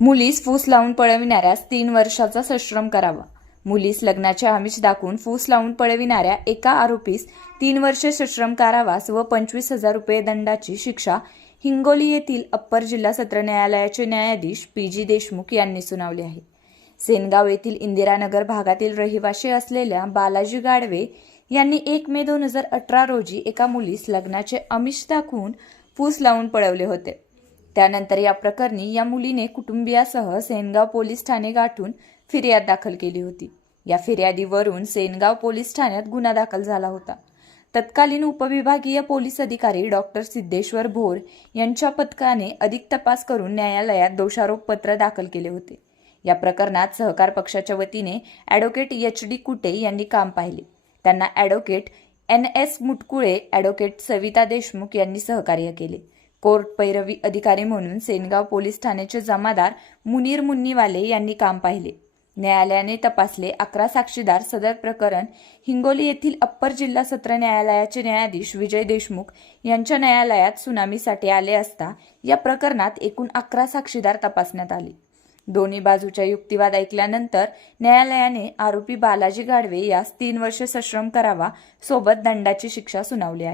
मुलीस फूस लावून पळविणाऱ्यास तीन वर्षाचा सश्रम करावा. मुलीस लग्नाचे आमिष दाखवून फूस लावून पळविणाऱ्या एका आरोपीस तीन वर्ष सश्रम कारावास व पंचवीस हजार रुपये दंडाची शिक्षा हिंगोली येथील अप्पर जिल्हा सत्र न्यायालयाचे न्यायाधीश पी जी देशमुख यांनी सुनावली आहे. सेनगाव येथील इंदिरानगर भागातील रहिवाशी असलेल्या बालाजी गाडवे यांनी एक मे दोन हजार अठरा रोजी एका मुलीस लग्नाचे आमिष दाखवून फूस लावून पळवले होते. त्यानंतर या प्रकरणी या मुलीने कुटुंबियासह सेनगाव पोलीस ठाणे गाठून फिर्याद दाखल केली होती. या फिर्यादीवरून सेनगाव पोलीस ठाण्यात गुन्हा दाखल झाला होता. तत्कालीन उपविभागीय पोलीस अधिकारी डॉक्टर सिद्धेश्वर भोर यांच्या पथकाने अधिक तपास करून न्यायालयात दोषारोप पत्र दाखल केले होते. या प्रकरणात सहकार पक्षाच्या वतीने ॲडव्होकेट एच डी कुटे यांनी काम पाहिले. त्यांना advocate N S Mutkule advocate Savita Deshmukh यांनी सहकार्य केले. कोर्ट पैरवी अधिकारी म्हणून सेनगाव पोलीस ठाण्याचे जमादार मुनीर मुन्नीवाले यांनी काम पाहिले. न्यायालयाने तपासले अकरा साक्षीदार सदर प्रकरण हिंगोली येथील अप्पर जिल्हा सत्र न्यायालयाचे न्यायाधीश विजय देशमुख यांच्या न्यायालयात सुनामीसाठी आले असता या प्रकरणात एकूण अकरा साक्षीदार तपासण्यात आले. दोन्ही बाजूच्या युक्तिवाद ऐकल्यानंतर न्यायालयाने आरोपी बालाजी गाडवे यास तीन वर्ष सश्रम करावा सोबत दंडाची शिक्षा सुनावली आहे.